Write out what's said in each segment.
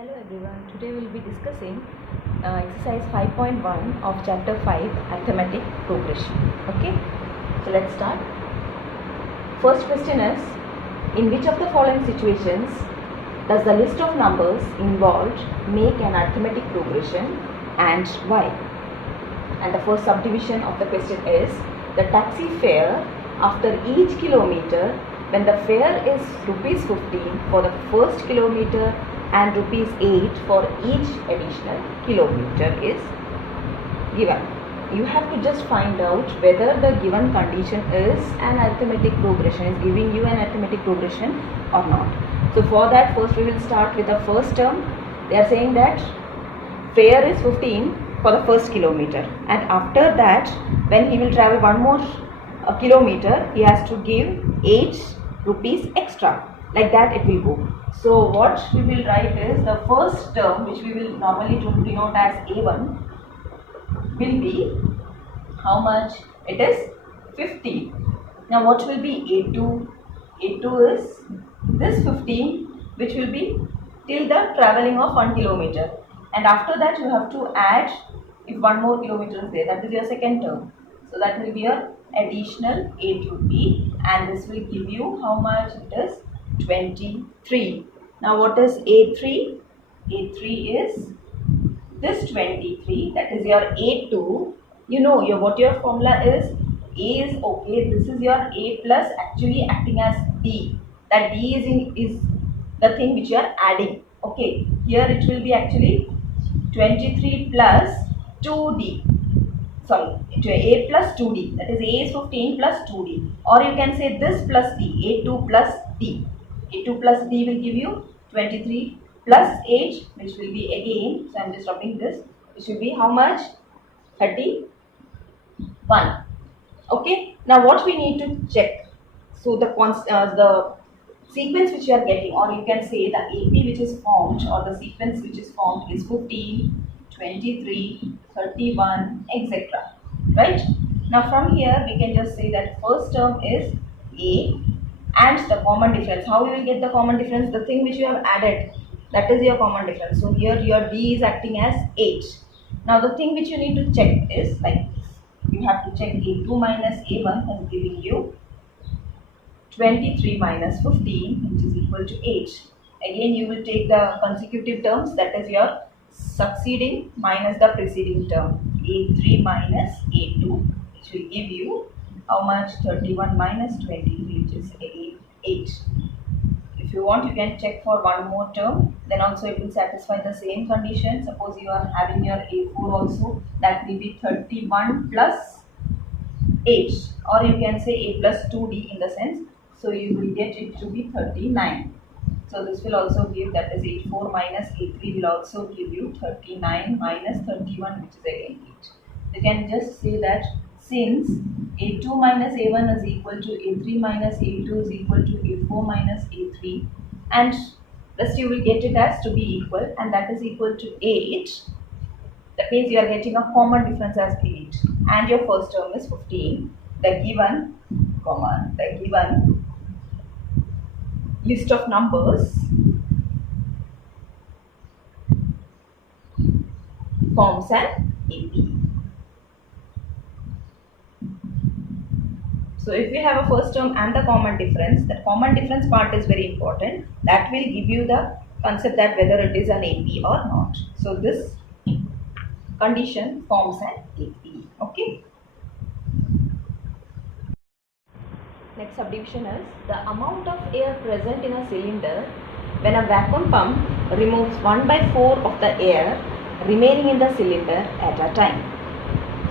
Hello everyone, today we will be discussing exercise 5.1 of chapter 5 arithmetic progression. Okay, so let's start. First question is, in which of the following situations does the list of numbers involved make an arithmetic progression and why? And the first subdivision of the question is, the taxi fare after each kilometer when the fare is rupees 15 for the first kilometer and rupees 8 for each additional kilometer is given. You have to just find out whether the given condition is an arithmetic progression, is giving you an arithmetic progression or not. So for that, first we will start with the first term. They are saying that fare is 15 for the first kilometer, and after that when he will travel one more kilometer, he has to give 8 rupees extra. Like that it will go. So what we will write is the first term, which we will normally denote as A1, will be how much? It is 50. Now what will be A2? A2 is this 15, which will be till the travelling of 1 kilometer, and after that you have to add if 1 more kilometer is there, that is your second term. So that will be your additional 8 rupee, and this will give you how much? It is 23. Now what is A3? A3 is this 23, that is your A2. You know what your formula is. A is okay, this is your A plus actually acting as D. That D is the thing which you are adding. Okay, here it will be actually 23 plus 2D. Sorry, A plus 2D, that is A is 15 plus 2D, or you can say this plus D, A2 plus D. A2 plus D will give you 23 plus 8, which will be again, so I am just dropping this, which will be how much? 31. Okay, now what we need to check? So the sequence which you are getting, or you can say the AP which is formed, or the sequence which is formed is 15, 23, 31, etc. Right? Now from here we can just say that first term is A and the common difference. How you will get the common difference? The thing which you have added, that is your common difference. So here your D is acting as 8. Now the thing which you need to check is like this. You have to check A2 minus A1 is giving you 23 minus 15, which is equal to 8. Again you will take the consecutive terms, that is your succeeding minus the preceding term, A3 minus A2, which will give you how much? 31 minus 23, which is 8. If you want, you can check for one more term, then also it will satisfy the same condition. Suppose you are having your A4 also, that will be 31 plus 8, or you can say A plus 2D in the sense, so you will get it to be 39. So this will also give, that is A4 minus A3 will also give you 39 minus 31, which is again 8. You can just say that since A2 minus A1 is equal to A3 minus A2 is equal to A4 minus A3, and thus you will get it as to be equal, and that is equal to 8. That means you are getting a common difference as 8, and your first term is 15. The given list of numbers forms an AP. So if we have a first term and the common difference, that common difference part is very important. That will give you the concept that whether it is an AP or not. So this condition forms an AP. Okay. Next subdivision is, the amount of air present in a cylinder when a vacuum pump removes 1/4 of the air remaining in the cylinder at a time.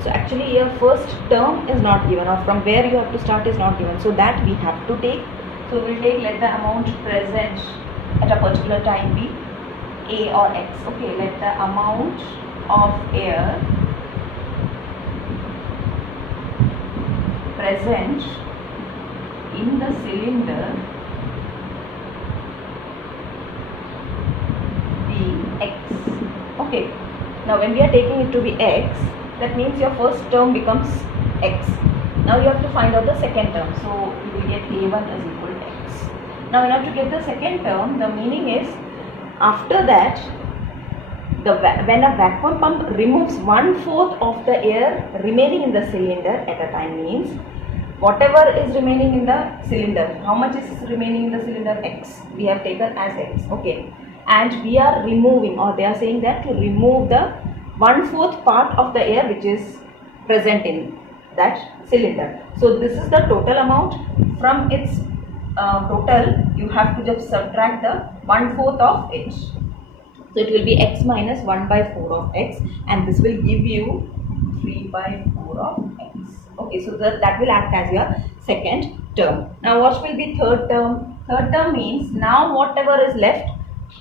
So actually your first term is not given, or from where you have to start is not given, so that we have to take. So we will take, let the amount present at a particular time be A or X. Okay, let the amount of air present in the cylinder be X. Okay, now when we are taking it to be X, that means your first term becomes X. Now you have to find out the second term. So you will get A1 is equal to X. Now in order to get the second term, the meaning is after that when a vacuum pump removes 1/4 of the air remaining in the cylinder at a time, means whatever is remaining in the cylinder, how much is remaining in the cylinder? X. We have taken as X. Okay. And we are removing, or they are saying that to remove the 1/4 part of the air which is present in that cylinder. So this is the total amount. From its total, you have to just subtract the 1/4 of it. So it will be x minus 1/4 of x, and this will give you 3/4 of x. Okay, so that will act as your second term. Now what will be third term? Third term means now whatever is left,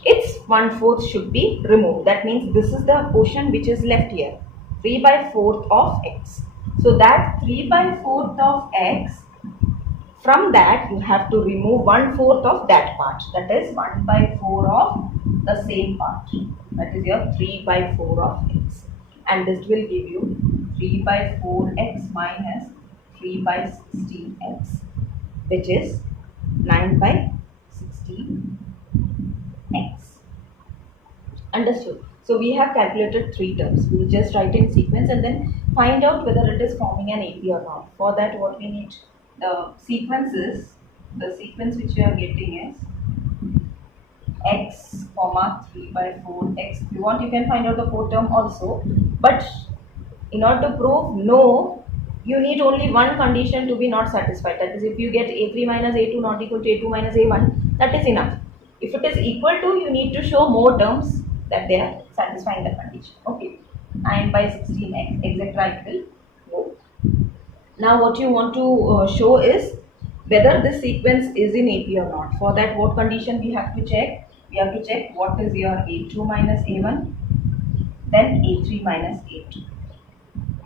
its 1/4 should be removed. That means this is the portion which is left here, 3/4 of x. So that 3/4 of x, from that you have to remove 1/4 of that part, that is 1/4 of the same part, that is your 3/4 of x, and this will give you 3/4x minus 3/16x, which is 9/16x. Understood? So we have calculated three terms. We will just write in sequence and then find out whether it is forming an AP or not. For that, what we need, the sequences, the sequence which we are getting is x comma 3/4x. If you want, you can find out the fourth term also, but in order to prove no, you need only one condition to be not satisfied, that is if you get a3 minus a2 not equal to a2 minus a1, that is enough. If it is equal to, you need to show more terms that they are satisfying the condition. Okay, 9/16x, etc. It will go. Now what you want to show is whether this sequence is in AP or not. For that, what condition we have to check? We have to check what is your a2 minus a1, then a3 minus a2.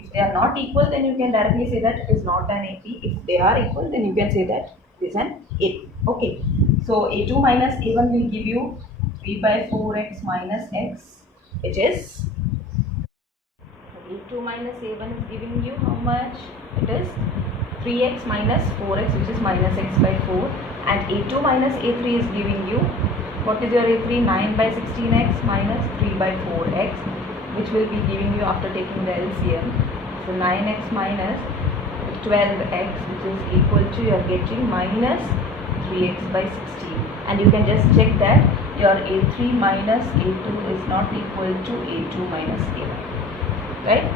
If they are not equal, then you can directly say that it is not an AP. If they are equal, then you can say that it is an AP. Okay, so a2 minus a1 will give you 3/4x minus x, which is a2 minus a1 is giving you how much? It is 3x minus 4x, which is minus x by 4, and a2 minus a3 is giving you, what is your a3? 9/16x minus 3/4x, which will be giving you after taking the LCM. So 9x minus 12x, which is equal to, you are getting minus 3x/16, and you can just check that your a3 minus a2 is not equal to a2 minus a1, right?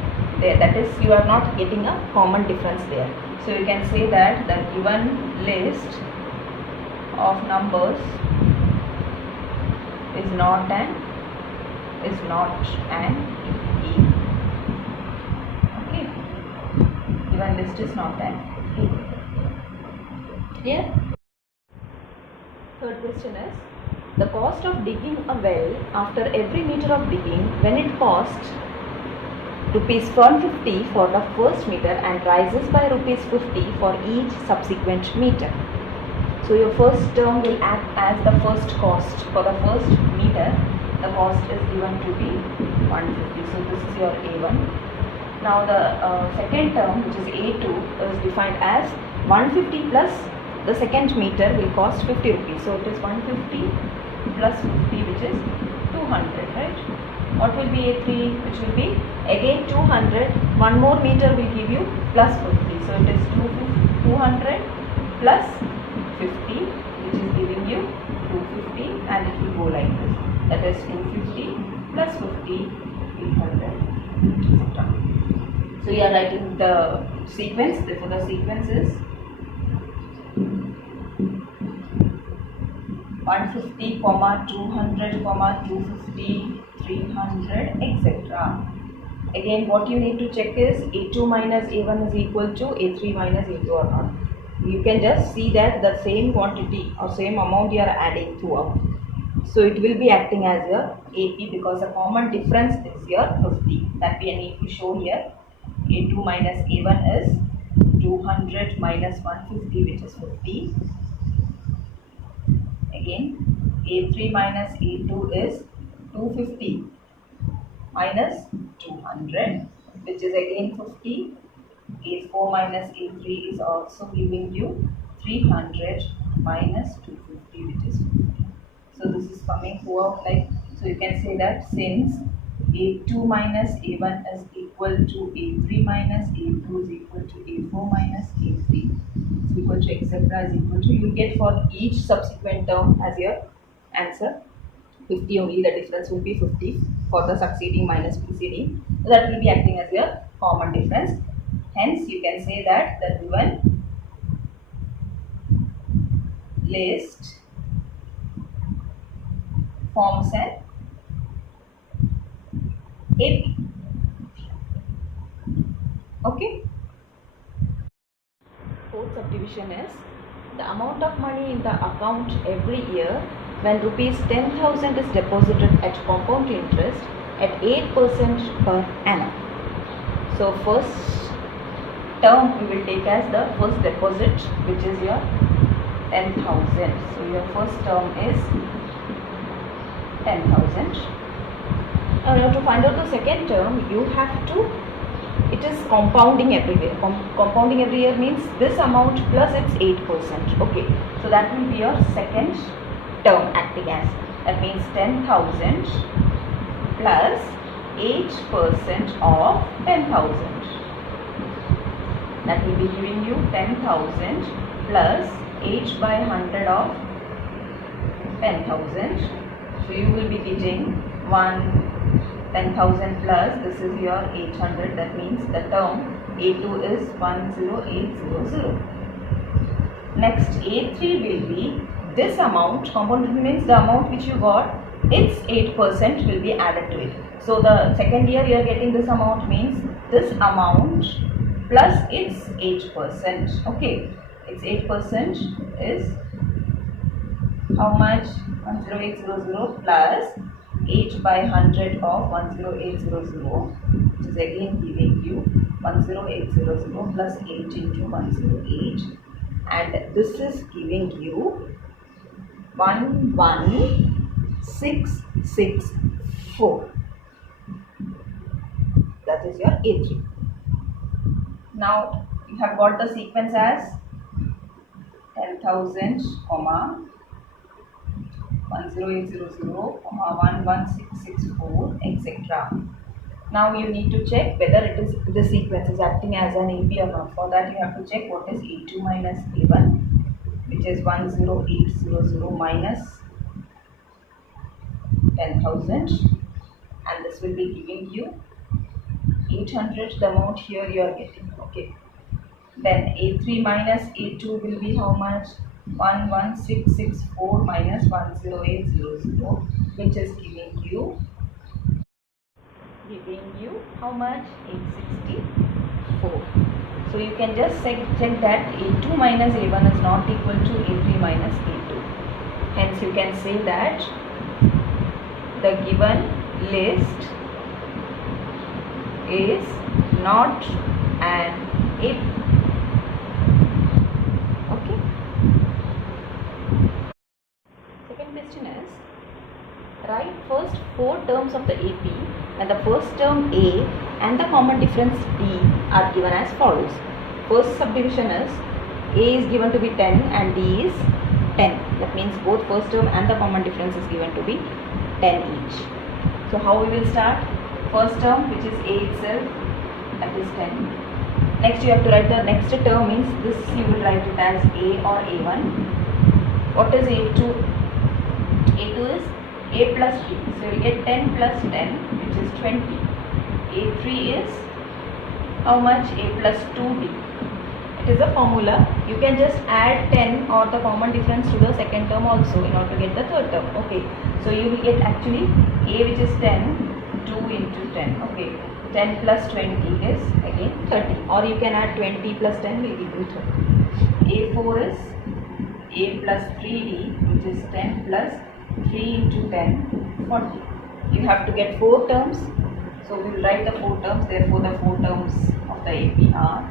There, that is, you are not getting a common difference there. So you can say that the given list of numbers is not an E. Okay, given list is not an E. Clear? Third question is, the cost of digging a well after every meter of digging, when it costs rupees 150 for the first meter and rises by rupees 50 for each subsequent meter. So your first term will act as the first cost. For the first meter, the cost is given to be 150. So this is your A1. Now the second term, which is A2, is defined as 150 plus the second meter will cost 50 rupees. So it is 150 plus 50, which is 200, right? What will be A3, which will be again 200, one more meter will give you plus 50. So it is 200 plus 50, which is giving you 250, and it will go like this. That is 250 plus 50, 300, etc. So you are writing the sequence. Therefore the sequence is 150, 200, 250, 300, etc. Again, what you need to check is A2 minus A1 is equal to A3 minus A2 or not. You can just see that the same quantity or same amount you are adding throughout. So it will be acting as your AP, because the common difference is your 50. That we need to show here. A2 minus A1 is 200 minus 150, which is 50. Again, A3 minus A2 is 250 minus 200, which is again 50. A4 minus A3 is also giving you 300 minus 250, which is 50. So this is coming throughout like, so you can say that since A2 minus A1 is equal to A3 minus A2 is equal to A4 minus A3 is equal to etc. is equal to, you get for each subsequent term as your answer 50 only, the difference will be 50 for the succeeding minus preceding. So that will be acting as your common difference. Hence, you can say that the given list forms an AP. Okay. Fourth subdivision is the amount of money in the account every year when rupees 10,000 is deposited at compound interest at 8% per annum. So first term we will take as the first deposit, which is your 10,000. So your first term is 10,000. Now to find out the second term, you have to, it is compounding every year. Compounding every year means this amount plus its 8%. Okay, so that will be your second term acting as. That means 10,000 plus 8% of 10,000. That will be giving you 10,000 plus 8 by 100 of 10,000. So you will be getting 10,000 plus, this is your 800, that means the term A2 is 10800. Next A3 will be this amount, compound means the amount which you got, its 8% will be added to it. So the second year you are getting this amount means this amount plus its 8%. Okay, its 8% is how much? 10800 plus 8 by 100 of 10800, which is again giving you 10800 plus 8 into 108, and this is giving you 11664. That is your A3. Now you have got the sequence as 10,000, 10800, 11664, etc. Now you need to check whether it is the sequence is acting as an AP or not. For that you have to check what is A2 minus A1, which is 10800 minus 10,000, and this will be giving you 800, the amount here you are getting. Okay. Then A3 minus A2 will be how much? 11664 minus 10800, which is giving you how much? 864. So you can just check that A2 minus A1 is not equal to A3 minus A2. Hence you can say that the given list is not an AP. Okay. Second question is, write first 4 terms of the AP and the first term A and the common difference D are given as follows. First subdivision is A is given to be 10 and D is 10. That means both first term and the common difference is given to be 10 each. So how we will start? First term, which is A itself, that is 10. Next you have to write the next term, means this you will write it as A or A1. What is A2? A2 is A plus B. So you will get 10 plus 10, which is 20. A3 is how much? A plus 2B. It is a formula. You can just add 10 or the common difference to the second term also in order to get the third term. Okay. So you will get actually A, which is 10, 2 into 10. Okay. 10 plus 20 is again 30. Or you can add 20 plus 10 will give you 30. A4 is A plus 3D, which is 10 plus 3 into 10, 40. You have to get 4 terms. So we will write the 4 terms. Therefore, the 4 terms of the AP are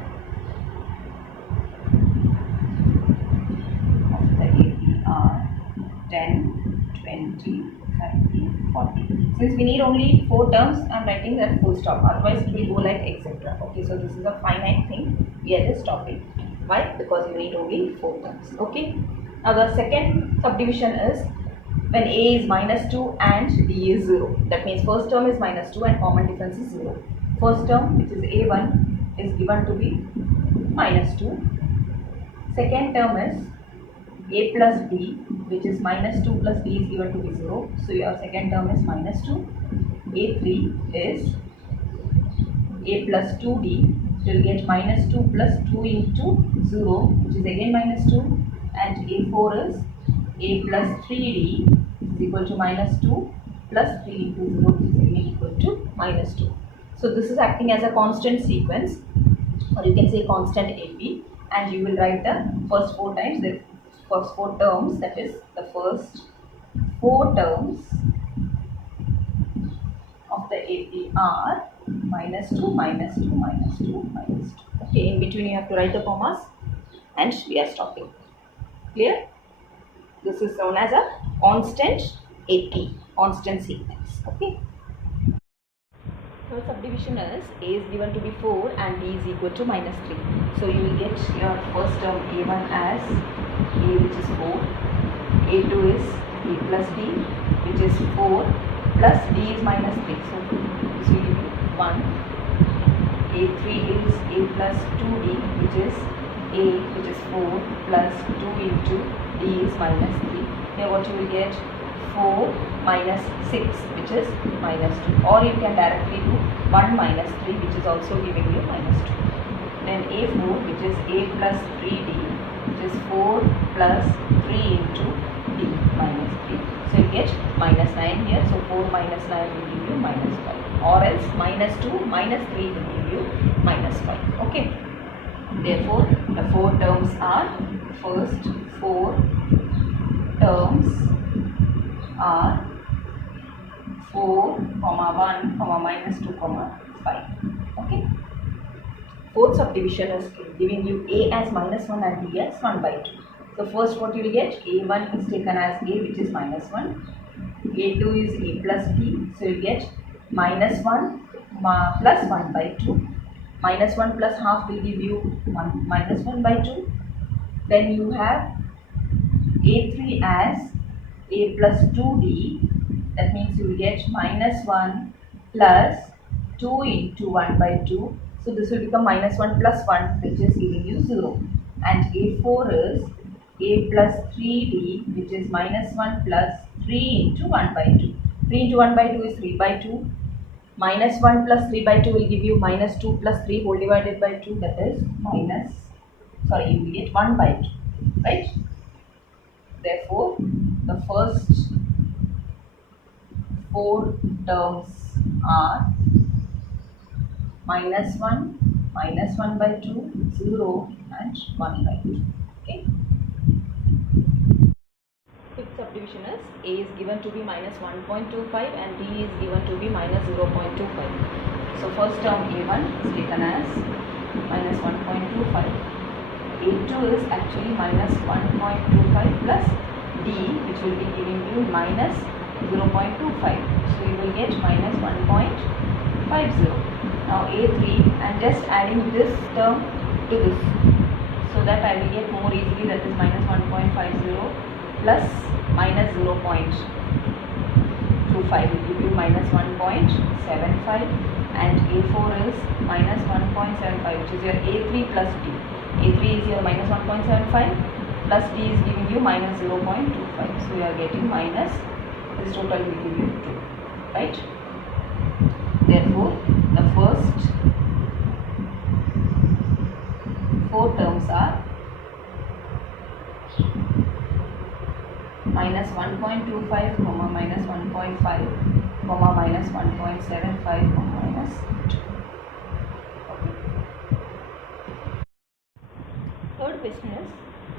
10, 20, 30, 40. Since we need only 4 terms, I am writing that full stop. Otherwise, it will go like etc. Okay, so this is a finite thing. We are just stopping. Why? Because you need only 4 terms. Okay. Now the second subdivision is when a is minus 2 and d is 0. That means first term is minus 2 and common difference is 0. First term, which is a1, is given to be minus 2. Second term is a plus d, which is minus 2 plus d is given to be 0. So your second term is minus 2. a3 is a plus 2d. So you will get minus 2 plus 2 into 0, which is again minus 2. And a4 is a plus 3d is equal to minus 2 plus 3 into 0, which is again equal to minus 2. So this is acting as a constant sequence, or you can say constant AP, and you will write the first 4 times, the first 4 terms, that is the first 4 terms of the AP are minus 2, minus 2, minus 2, minus 2. Okay, in between you have to write the commas and we are stopping. Clear? This is known as a constant AP, constant sequence. Okay. Third subdivision is a is given to be 4 and d is equal to minus 3. So you will get your first term a1 as a, which is 4, a2 is a plus d, which is 4, plus d is minus 3. So this will give you 1. a3 is a plus 2d, which is a, which is 4, plus 2 into d is minus 3. Here what you will get 4 minus 6, which is minus 2, or you can directly do 1 minus 3, which is also giving you minus 2. Then a4, which is a plus 3d, which is 4 plus 3 into d minus 3. So you get minus 9 here. So 4 minus 9 will give you minus 5, or else minus 2 minus 3 will give you minus 5. Okay. Therefore, the 4 terms are, first 4 terms are 4, 1, minus 2, 5. Okay. Fourth subdivision is giving you a as minus 1 and d as 1 by 2. So first what you will get, a1 is taken as a, which is minus 1. a2 is a plus d. So you get minus 1 plus 1 by 2. Minus 1 plus half will give you minus 1 by 2. Then you have a3 as a plus 2d. That means you will get minus 1 plus 2 into 1 by 2. So this will become minus 1 plus 1, which is giving you 0. And a4 is a plus 3d, which is minus 1 plus 3 into 1 by 2. 3 into 1 by 2 is 3 by 2. Minus 1 plus 3 by 2 will give you minus 2 plus 3 whole divided by 2, that is minus, you will get 1 by 2, right? Therefore, the first 4 terms are minus 1 by 2, 0 and 1 by 2. Okay. Fifth subdivision is a is given to be minus 1.25 and d is given to be minus 0.25. So first term a1 is taken as minus 1.25. a2 is actually minus 1.25 plus d, which will be giving you minus 0.25. So you will get minus 1.50. Now a3, I am just adding this term to this, so that I will get more easily, that is minus 1.50 plus minus 0.25 will give you minus 1.75, and a4 is minus 1.75, which is your a3 plus d. a3 is your minus 1.75 plus d is giving you minus 0.25. So you are getting minus, this total will give you 2, right? Therefore, the first 4 terms are minus 1.25, minus 1.5, minus 1.75, minus 2. Okay. Third question is,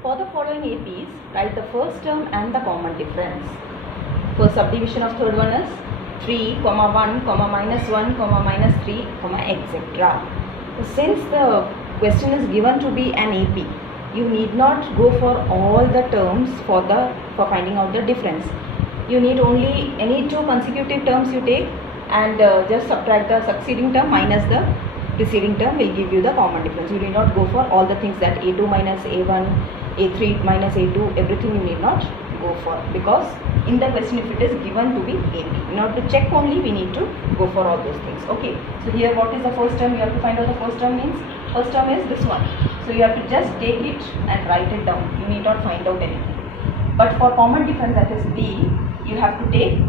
for the following APs, write the first term and the common difference. First subdivision of third one is 3, 1, minus 1, minus 3, etc. Since the question is given to be an AP, you need not go for all the terms for finding out the difference. You need only any 2 consecutive terms you take and just subtract the succeeding term minus the preceding term will give you the common difference. You need not go for all the things that a2 minus a1, a3 minus a2, everything you need not go go for, because in the question if it is given to be AP. In order to check only, we need to go for all those things. Okay, so here what is the first term? You have to find out the first term means. First term is this one. So you have to just take it and write it down. You need not find out anything. But for common difference, that is B, you have to take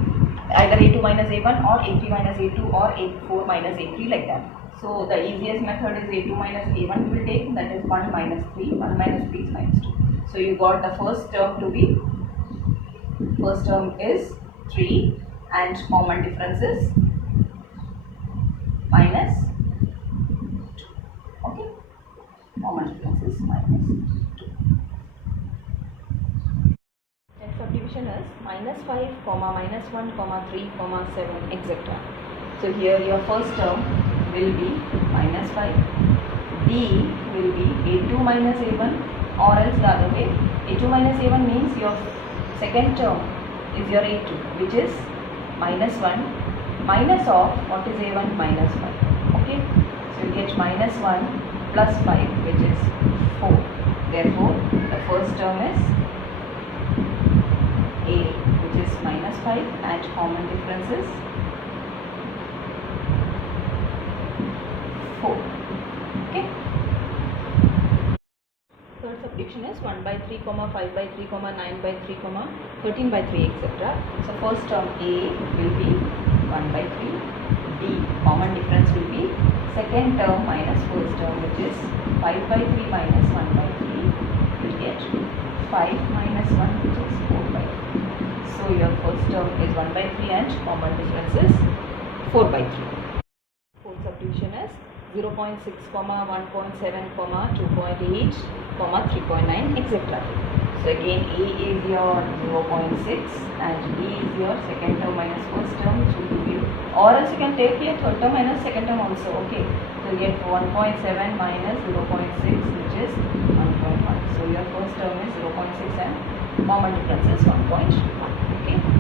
either A2 minus A1 or A3 minus A2 or A4 minus A3 like that. So the easiest method is A2 minus A1 we will take, that is 1 minus 3, 1 minus 3 is minus 2. So you got the first term to be, first term is 3 and common difference is minus 2. Okay, common difference is minus 2. Next subdivision is minus 5, comma minus 1, comma 3, comma 7, etc. So here your first term will be minus 5, B will be A2 minus A1, or else the other way. A2 minus A1 means your second term is your A2, which is minus 1 minus of what is A1 minus 5. Okay, so you get minus 1 plus 5, which is 4. Therefore, the first term is A, which is minus 5, and common difference is 4. Okay. Third subdivision is 1 by 3, 5 by 3, 9 by 3, 13 by 3, etc. So first term A will be 1 by 3. B, common difference will be second term minus first term, which is 5 by 3 minus 1 by 3. You get 5 minus 1, which is 4 by 3. So your first term is 1 by 3 and common difference is 4 by 3. Fourth subdivision is 0.6, 1.7, 2.8, 3.9, etc. So again A is your 0.6 and B is your second term minus first term, which will give you, or else you can take here third term minus second term also. Okay, so you get 1.7 minus 0.6, which is 1.1. So your first term is 0.6 and common difference is 1.1. Okay.